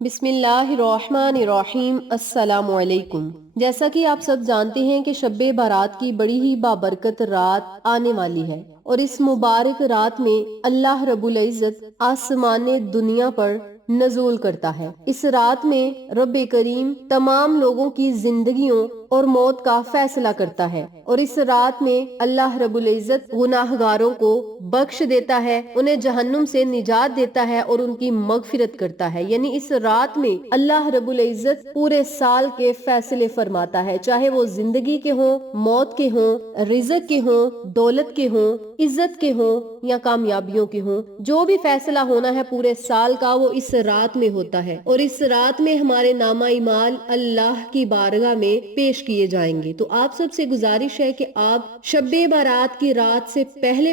بسم اللہ الرحمن الرحیم۔ السلام علیکم۔ جیسا کہ آپ سب جانتے ہیں کہ شب بارات کی بڑی ہی بابرکت رات آنے والی ہے، اور اس مبارک رات میں اللہ رب العزت آسمان دنیا پر نزول کرتا ہے۔ اس رات میں رب کریم تمام لوگوں کی زندگیوں اور موت کا فیصلہ کرتا ہے، اور اس رات میں اللہ رب العزت گناہگاروں کو بخش دیتا ہے، انہیں جہنم سے نجات دیتا ہے اور ان کی مغفرت کرتا ہے۔ یعنی اس رات میں اللہ رب العزت پورے سال کے فیصلے فرماتا ہے، چاہے وہ زندگی کے ہوں، موت کے ہوں، رزق کے ہوں، دولت کے ہوں، عزت کے ہوں یا کامیابیوں کے ہوں، جو بھی فیصلہ ہونا ہے پورے سال کا وہ اس رات میں ہوتا ہے، اور اس رات میں ہمارے نامہ اعمال اللہ کی بارگاہ میں پیش کیے جائیں گے۔ تو آپ سب سے گزارش ہے کہ آپ شب بارات کی رات سے پہلے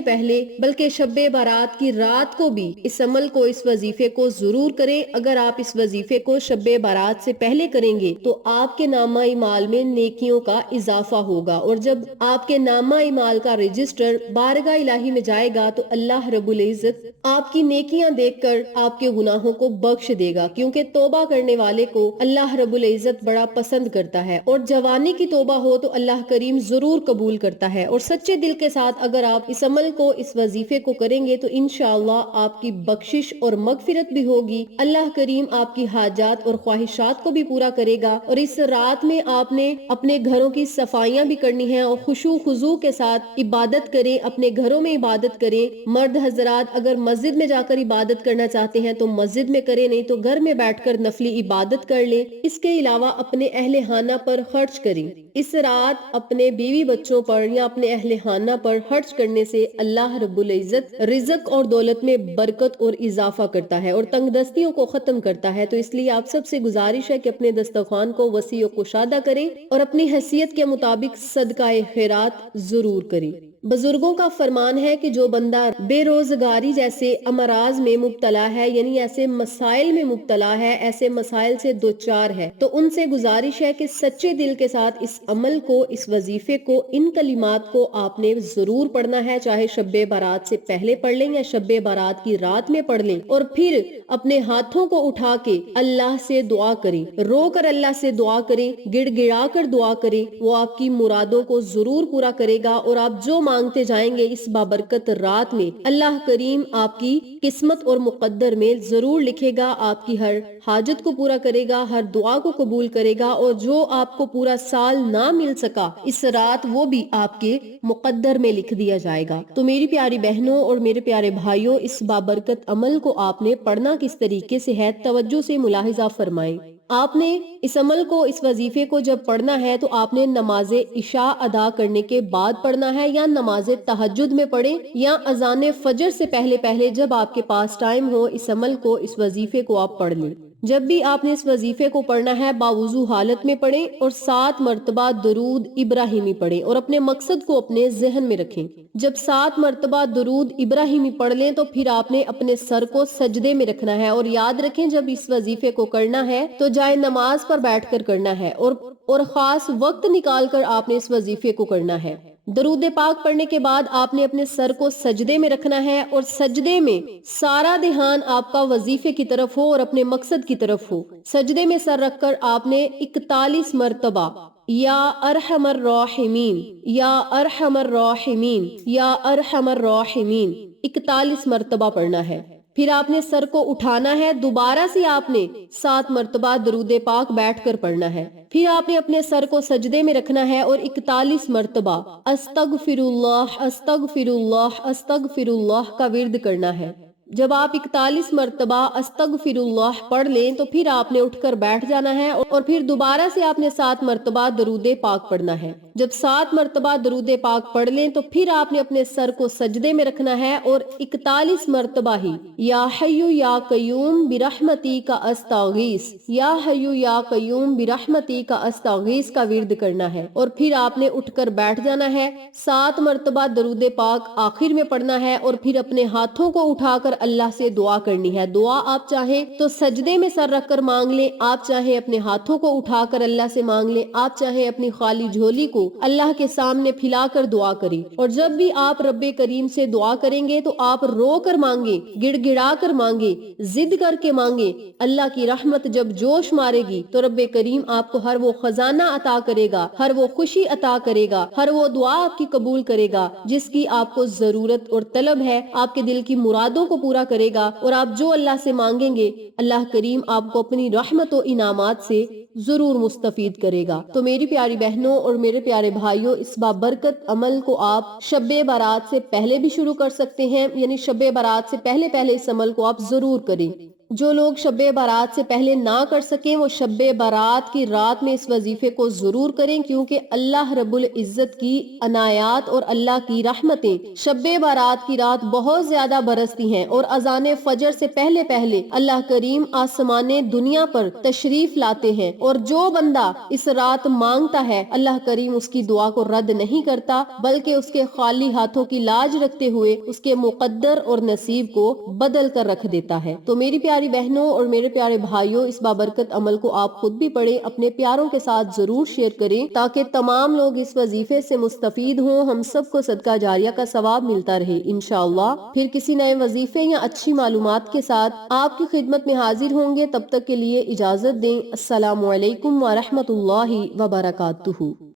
بلکہ شب بارات کی رات کو بھی اس عمل کو، اس وظیفے کو ضرور کریں۔ اگر آپ اس وظیفے کو شب بارات سے پہلے کریں گے تو آپ کے نامہ اعمال میں نیکیوں کا اضافہ ہوگا، اور جب آپ کے نامہ اعمال کا رجسٹر بارگاہ الہی میں جائے گا تو اللہ رب العزت آپ کی نیکیاں دیکھ کر آپ کے گناہوں کو بخش دے گا، کیونکہ توبہ کرنے والے کو اللہ رب العزت بڑا پسند کرتا ہے، اور جوانی کی توبہ ہو تو اللہ کریم ضرور قبول کرتا ہے۔ اور سچے دل کے ساتھ اگر آپ اس عمل کو، اس وظیفے کو کریں گے تو انشاءاللہ آپ کی بخشش اور مغفرت بھی ہوگی، اللہ کریم آپ کی حاجات اور خواہشات کو بھی پورا کرے گا۔ اور اس رات میں آپ نے اپنے گھروں کی صفائیاں بھی کرنی ہیں، اور خشوع خضوع کے ساتھ عبادت کریں، اپنے گھروں میں عبادت کریں۔ مرد حضرات اگر مسجد میں جا کر عبادت کرنا چاہتے ہیں تو مسجد میں کریں، نہیں تو گھر میں بیٹھ کر نفلی عبادت کر لیں۔ اس کے علاوہ اپنے اہل خانہ پر خرچ کریں۔ اس رات اپنے بیوی بچوں پر یا اپنے اہل خانہ پر خرچ کرنے سے اللہ رب العزت رزق اور دولت میں برکت اور اضافہ کرتا ہے، اور تنگ دستیوں کو ختم کرتا ہے۔ تو اس لیے آپ سب سے گزارش ہے کہ اپنے دسترخوان کو وسیع و کشادہ کریں اور اپنی حیثیت کے مطابق صدقہ خیرات ضرور کریں۔ بزرگوں کا فرمان ہے کہ جو بندہ بے روزگاری جیسے امراض میں مبتلا ہے، یعنی ایسے مسائل میں مبتلا ہے، ایسے مسائل سے دوچار ہے، تو ان سے گزارش ہے کہ سچے دل کے ساتھ اس عمل کو، اس وظیفے کو، ان کلمات کو آپ نے ضرور پڑھنا ہے، چاہے شب بارات سے پہلے پڑھ لیں یا شب بارات کی رات میں پڑھ لیں، اور پھر اپنے ہاتھوں کو اٹھا کے اللہ سے دعا کریں، رو کر اللہ سے دعا کریں، گڑ گڑا کر دعا کریں، وہ آپ کی مرادوں کو ضرور پورا کرے گا، اور آپ جو مانگتے جائیں گے اس بابرکت رات میں اللہ کریم آپ کی قسمت اور مقدر میں ضرور لکھے گا، آپ کی ہر حاجت کو پورا کرے گا، ہر دعا کو قبول کرے گا، اور جو آپ کو پورا سال نہ مل سکا اس رات وہ بھی آپ کے مقدر میں لکھ دیا جائے گا۔ تو میری پیاری بہنوں اور میرے پیارے بھائیوں، اس بابرکت عمل کو آپ نے پڑھنا کس طریقے سے ہے توجہ سے ملاحظہ فرمائیں۔ آپ نے اس عمل کو، اس وظیفے کو جب پڑھنا ہے تو آپ نے نماز عشاء ادا کرنے کے بعد پڑھنا ہے، یا نماز تہجد میں پڑھیں، یا اذان فجر سے پہلے جب آپ کے پاس ٹائم ہو اس عمل کو، اس وظیفے کو آپ پڑھ لیں۔ جب بھی آپ نے اس وظیفے کو پڑھنا ہے باوضو حالت میں پڑھیں، اور 7 مرتبہ درود ابراہیمی پڑھیں، اور اپنے مقصد کو اپنے ذہن میں رکھیں۔ جب 7 مرتبہ درود ابراہیمی پڑھ لیں تو پھر آپ نے اپنے سر کو سجدے میں رکھنا ہے، اور یاد رکھیں جب اس وظیفے کو کرنا ہے تو جائے نماز پر بیٹھ کر کرنا ہے، اور خاص وقت نکال کر آپ نے اس وظیفے کو کرنا ہے۔ درود پاک پڑھنے کے بعد آپ نے اپنے سر کو سجدے میں رکھنا ہے، اور سجدے میں سارا دھیان آپ کا وظیفے کی طرف ہو اور اپنے مقصد کی طرف ہو۔ سجدے میں سر رکھ کر آپ نے 41 مرتبہ یا ارحم الراحمین، یا ارحم الراحمین، یا ارحم الراحمین 41 مرتبہ پڑھنا ہے۔ پھر آپ نے سر کو اٹھانا ہے، دوبارہ سے آپ نے 7 مرتبہ درود پاک بیٹھ کر پڑھنا ہے۔ پھر آپ نے اپنے سر کو سجدے میں رکھنا ہے اور 41 مرتبہ استغفر اللہ، استغفر اللہ، استغفر اللہ کا ورد کرنا ہے۔ جب آپ 41 مرتبہ استغفر اللہ پڑھ لیں تو پھر آپ نے اٹھ کر بیٹھ جانا ہے، اور پھر دوبارہ سے آپ نے 7 مرتبہ درود پاک پڑھنا ہے۔ جب 7 مرتبہ درود پاک پڑھ لیں تو پھر آپ نے اپنے سر کو سجدے میں رکھنا ہے، اور 41 مرتبہ ہی یا حیو یا قیوم برحمتی کا استغیث، یا حیو یا قیوم برحمتی کا استغیث کا ورد کرنا ہے، اور پھر آپ نے اٹھ کر بیٹھ جانا ہے۔ 7 مرتبہ درود پاک آخر میں پڑھنا ہے، اور پھر اپنے ہاتھوں کو اٹھا کر اللہ سے دعا کرنی ہے۔ دعا آپ چاہیں تو سجدے میں سر رکھ کر مانگ لیں، آپ چاہیں اپنے ہاتھوں کو اٹھا کر اللہ سے مانگ لیں، آپ چاہیں اپنی خالی جھولی کو کو اللہ کے سامنے پھیلا کر دعا کریں، اور جب بھی آپ رب کریم سے دعا کریں گے تو آپ رو کر مانگے، گڑ گڑا کر مانگے، ضد کر کے مانگے۔ اللہ کی رحمت جب جوش مارے گی تو رب کریم آپ کو ہر وہ خزانہ عطا کرے گا، ہر وہ خوشی عطا کرے گا، ہر وہ دعا آپ کی قبول کرے گا جس کی آپ کو ضرورت اور طلب ہے، آپ کے دل کی مرادوں کو پورا کرے گا، اور آپ جو اللہ سے مانگیں گے اللہ کریم آپ کو اپنی رحمت و انعامات سے ضرور مستفید کرے گا۔ تو میری پیاری بہنوں اور میرے پیارے بھائیوں، اس بابرکت عمل کو آپ شب برات سے پہلے بھی شروع کر سکتے ہیں، یعنی شب برات سے پہلے اس عمل کو آپ ضرور کریں۔ جو لوگ شب برات سے پہلے نہ کر سکیں وہ شب برات کی رات میں اس وظیفے کو ضرور کریں، کیونکہ اللہ رب العزت کی عنایات اور اللہ کی رحمتیں شب برات کی رات بہت زیادہ برستی ہیں، اور اذان فجر سے پہلے اللہ کریم آسمان دنیا پر تشریف لاتے ہیں، اور جو بندہ اس رات مانگتا ہے اللہ کریم اس کی دعا کو رد نہیں کرتا، بلکہ اس کے خالی ہاتھوں کی لاج رکھتے ہوئے اس کے مقدر اور نصیب کو بدل کر رکھ دیتا ہے۔ تو میری پیاری بہنوں اور میرے پیارے بھائیوں، اس بابرکت عمل کو آپ خود بھی پڑھیں، اپنے پیاروں کے ساتھ ضرور شیئر کریں تاکہ تمام لوگ اس وظیفے سے مستفید ہوں، ہم سب کو صدقہ جاریہ کا ثواب ملتا رہے انشاءاللہ۔ پھر کسی نئے وظیفے یا اچھی معلومات کے ساتھ آپ کی خدمت میں حاضر ہوں گے، تب تک کے لیے اجازت دیں۔ السلام علیکم ورحمۃ اللہ وبرکاتہ۔